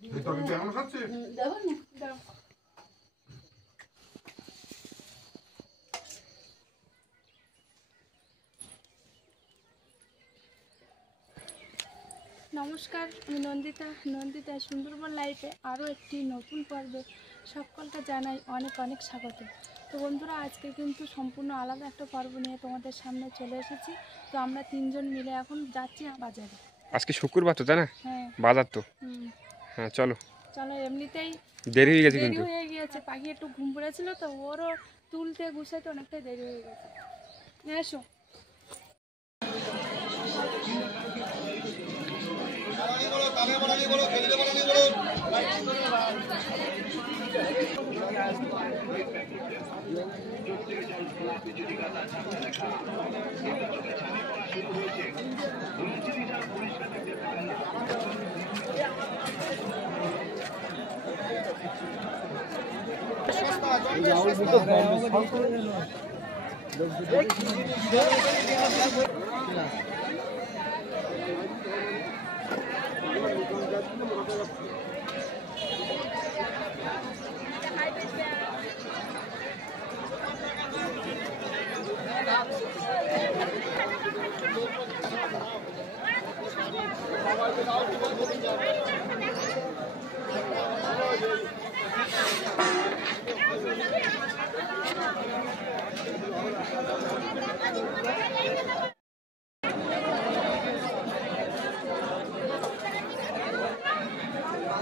নমস্কার, আমি নন্দিতা সুন্দরবন লাইফে আরও একটি নতুন পর্বে সকলকে জানাই অনেক অনেক স্বাগত। তো বন্ধুরা, আজকে কিন্তু সম্পূর্ণ আলাদা একটা পর্ব নিয়ে তোমাদের সামনে চলে এসেছি। তো আমরা তিনজন মিলে এখন যাচ্ছি বাজারে। আজকে শুক্রবার তো, তাই না? হ্যাঁ, বাজার তো। হ্যাঁ, চলো। এমনিতেই দেরি হয়ে গেছে, পাখি একটু ঘুম পড়েছিল, তো ওরও তুলতে গুছাইতে অনেকটাই দেরি হয়ে গেছে। এসো।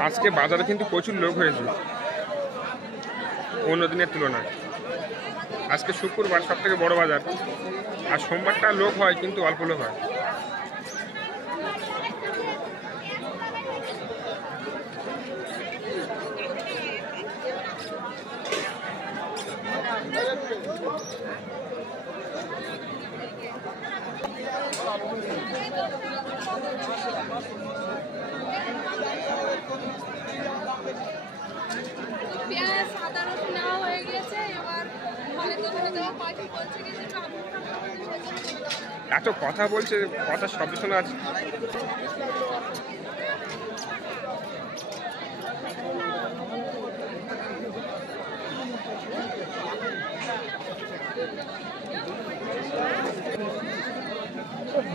আজকে বাজারে কিন্তু প্রচুর লোক হয়েছে অন্য দিনের তুলনায়। আজকে শুক্রবার, সব থেকে বড় বাজার। আর সোমবারটা লোক হয়, কিন্তু অল্প লোক হয়। এত কথা বলছে, কথা শব্দ শোনা আছে।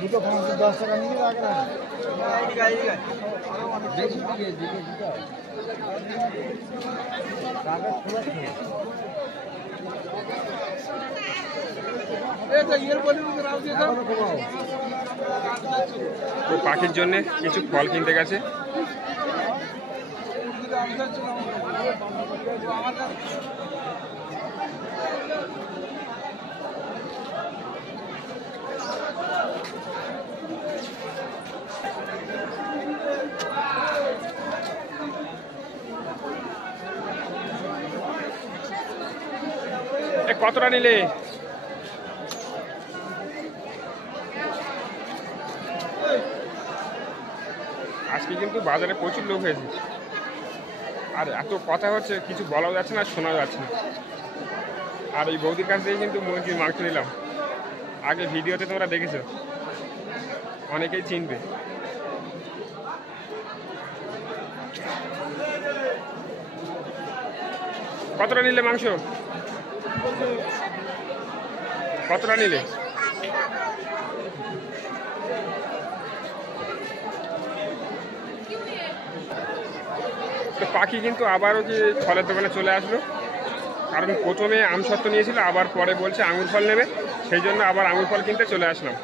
দুটো 10 টাকা নিয়ে রাখ না। তো পাখির জন্য কিছু ফল কিনতে গেছে। কতটা নিলে? আজকে কিন্তু বাজারে প্রচুর লোক হয়েছে, আর এত কথা হচ্ছে, কিছু বলাও যাচ্ছে না, শোনাও যাচ্ছে না। আর এই বৌদির কাছ থেকে কিন্তু মুরগির মাংস নিলাম। আগে ভিডিওতে তোমরা দেখেছো, অনেকেই চিনবে। কতটা নিলে মাংস? কতটা নিলে? তো পাখি কিন্তু আবারও কি ফলের দোকানে চলে আসলো, কারণ প্রথমে আমসত্ত্ব নিয়েছিল, আবার পরে বলছে আঙুর ফল নেবে, সেই জন্য আবার আঙুর ফল কিনতে চলে আসলাম।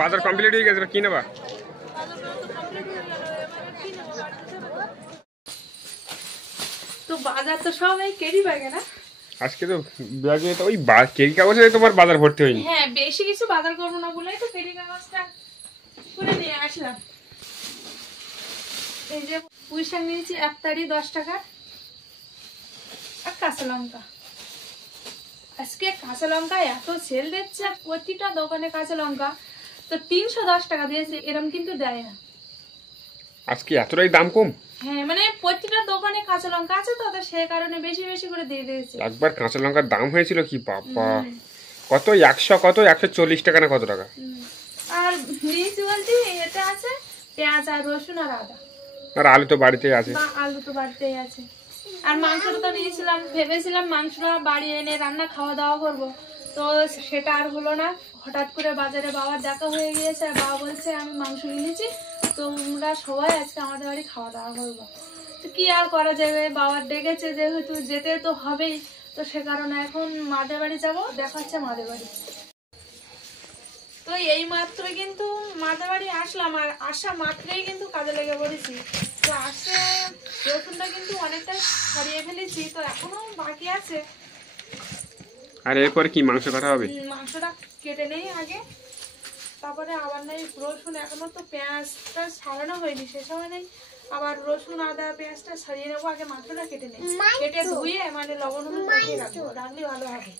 বাজার কমপ্লিট হয়ে গেছে, কি নেবা? তো বাজার তো সব এই কেরি ব্যাগে না। আজকে তো ব্যাগে তো ওই কেরি কাগজে তোমার বাজার ভর্তি হয়নি। হ্যাঁ, বেশি কিছু বাজার করবো না বলেই তো কেরি কাগজটা করে নিয়ে আসলাম। এই যে পুঁই শাক নিয়েছি 1 তাড়ি 10 টাকা, আর কাঁচা লঙ্কা। আজকে কাঁচা লঙ্কা এত সেল দিচ্ছে, প্রতিটা দোকানে কাঁচা লঙ্কা তো 310 টাকা দিয়েছে, এরকম কিন্তু দেয় না। আজকে এতটাই দাম কম? হ্যাঁ, মানে প্রতিটা দোকানে কাঁচা লঙ্কা আছে তো, সেই কারণে বেশি বেশি করে দিয়ে দিয়েছে। একবার কাঁচা লঙ্কার দাম হয়েছিল কি বাবা, কত 100 কত 140 টাকা না কত টাকা। আর নিয়েছি বলছি এতে আছে পেঁয়াজ আর রসুন আর আদা, আর আলু তো বাড়িতেই আছে। আলু তো বাড়িতেই আছে। আর মাংসটা তো নিয়েছিলাম, ভেবেছিলাম মাংসটা বাড়ি এনে রান্না খাওয়া দাওয়া করবো, তো সেটা আর হলো না। হঠাৎ করে বাজারে বাবার দেখা হয়ে গিয়েছে, আর বাবা বলছে আমি মাংস কিনেছি, তোমরা সবাই আজকে আমাদের বাড়ি খাওয়া দাওয়া করবো। তো কি আর করা যাবে, বাবার ডেকেছে যেহেতু যেতে তো হবেই, তো সে কারণে এখন মাদের বাড়ি যাবো, দেখা হচ্ছে মাদের বাড়ি। তো এই মাত্র কিন্তু মাদের বাড়ি আসলাম, আর আসা মাত্রই কিন্তু কাজে লেগে পড়েছি। তো আসে রসুনটা কিন্তু অনেকটা ছাড়িয়ে ফেলেছি, তো এখনো বাকি আছে। আর এরপরে কি মাংস কাটা হবে? মাংসটা কেটে নেই আগে, তারপরে আবার নেই রসুন, এখনো তো পেঁয়াজটা ছাড়ানো হয়নি, সে সময় নেই আবার রসুন আদা পেঁয়াজটা ছাড়িয়ে নেবো। আগে মাংসটা কেটে নেই, কেটে ধুয়ে মানে লবণ হলুদ মাখিয়ে রাখবো, রাখলে ভালো হবে।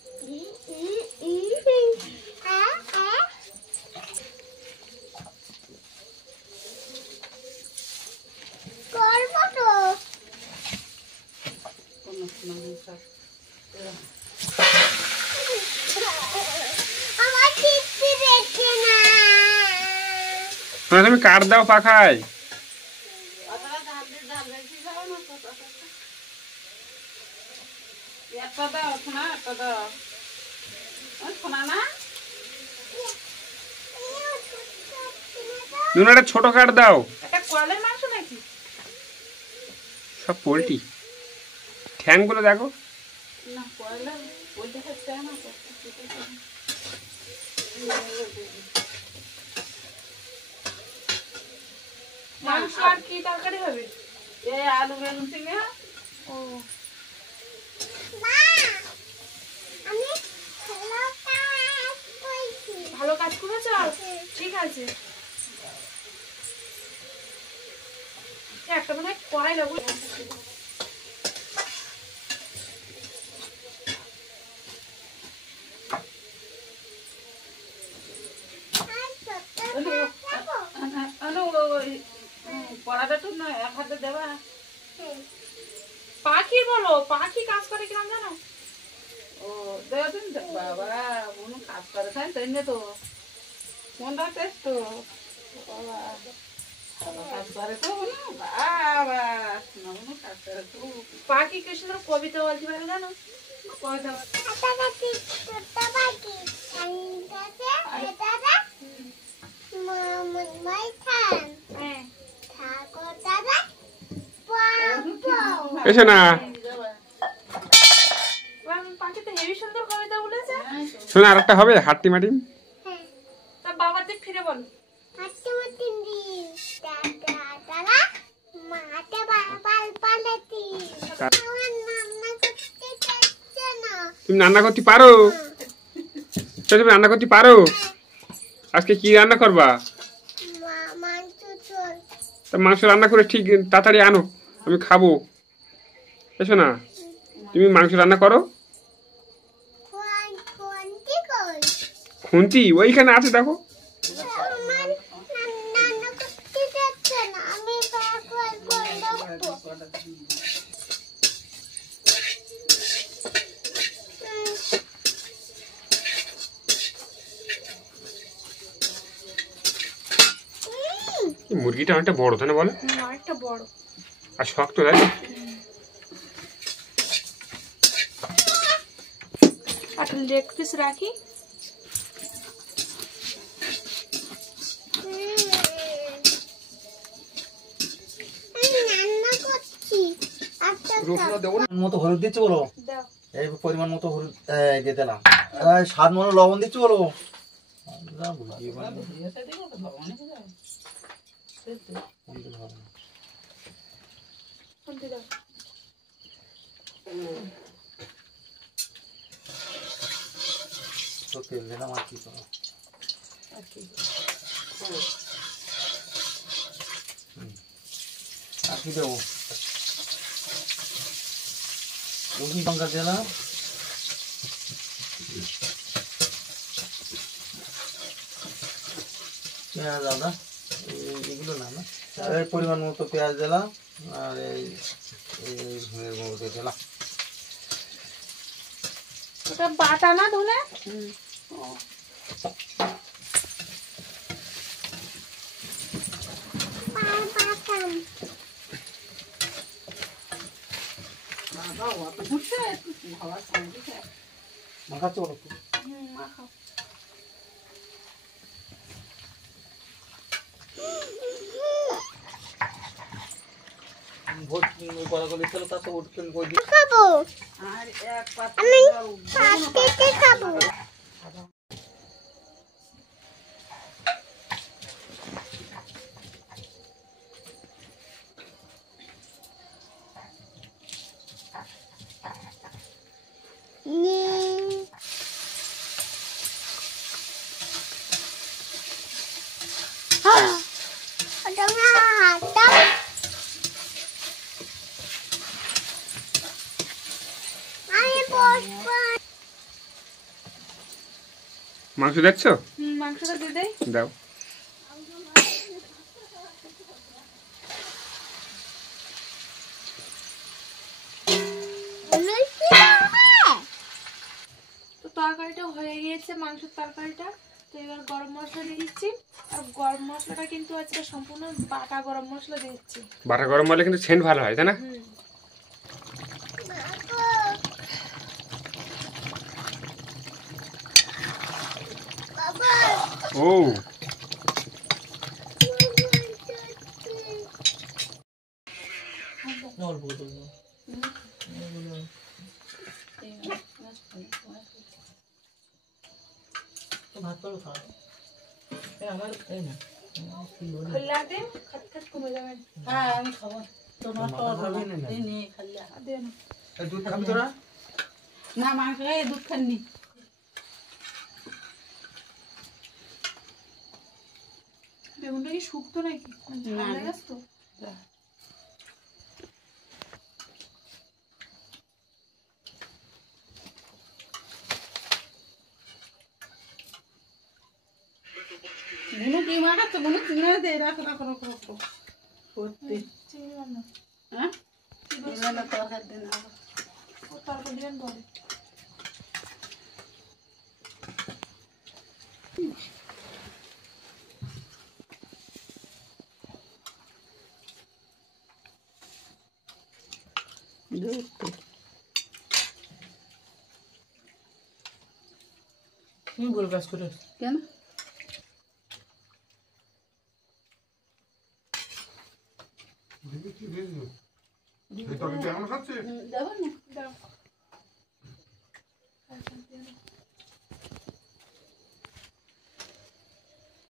তুমি কাট দাও পাখায়। একটা ছোট কাট দাও। কোয়ালের মাংস নাকি? সব পোল্ট্রি ঠ্যাং গুলো দেখো। মাংস আর কি তরকারি হবে? আলু বেগুন থেকে। ও ভালো কাজ করেছ, ঠিক আছে। একটা মনে হয় কড়াই লাগবে। পড়াটা তো না এক হাতে দেবা। পাখি বলো, পাখি কাজ করে কিরম জানো? ও দেওয়া তুমি বাবা কোনো কাজ করে তাই তাই না, তো মনটা টেস্ট তো বাবা কাজ করে তো বাবা কাজ করে তো। পাখি কি সুন্দর কবিতা বলতে পারে জানো? কবিতা এসে না পাখি তো হেবি সুন্দর কবিতা বলেছে। শোনা আর একটা হবে হাট্টি মাটি। তা বাবা দিক ফিরে বল। তুমি রান্না করতে পারো? তুমি রান্না করতে পারো? আজকে কি রান্না করবা? তা মাংস রান্না করে ঠিক তাড়াতাড়ি আনো, আমি খাবো। এসো না, তুমি মাংস রান্না করো। খুন্তি ওইখানে আছে দেখো। মুরগিটা অনেকটা বড় তাই না বলে? অনেকটা বড় আর শক্ত তাই না? একটা লেগ পিস রাখি। মতো হলুদ দিচ্ছি বলো, দাও এই পরিমাণ মতো হলুদ দিয়ে দিলাম। স্বাদ মতো লবণ দিচ্ছি বলো, আমরা বুঝিয়ে পারি কোনটি দাও? তো তেল দিলাম আর কি করো আর কি দেবো রসুন লঙ্কা দিলাম পেঁয়াজ আদা এগুলো না না এই পরিমাণ মতো পেঁয়াজ দিলাম আর এই ধনের গুঁড়ো দিয়ে দিলাম ওটা বাটা না ধনে? মাখাচ্ছ বলো মাখাও। ভোট করা করে ছিল তা তো উঠতে কই দিই খাবো আমি পাতে খাবো মাংস দেখছ? মাংসটা দিয়ে দেই। দাও। তো তরকারিটা হয়ে গিয়েছে, মাংসের তরকারিটা। তো এবার গরম মশলা দিয়ে দিচ্ছি। আর গরম মশলাটা কিন্তু আজকে সম্পূর্ণ বাটা গরম মশলা দিচ্ছি। বাটা গরম মশলা কিন্তু সেন্ট ভালো হয়, তাই না? ও অল্প দেবো ভাত করো খাও আমার এই না খোলা দিন খট খট কমে যাবে। হ্যাঁ আমি খাবো তোমার তো নেই খাল্লা দেন। দুধ খাবি তোরা না মাংস এই দুধ খাননি বেগুনটা কি শুকতো নাকি? ঝাল লাগাস তো? বুনু কি মাখাচ্ছে বুনু চিনে দে রাখো রাখো রাখো রাখো করতে চিনি রান্না। হ্যাঁ কি বলছো? এগুলো তো হাত দেন ও তরকারি দিবেন পরে। দুধ তুমি বলে কাজ করে কেন দাও। দেবো না দাও।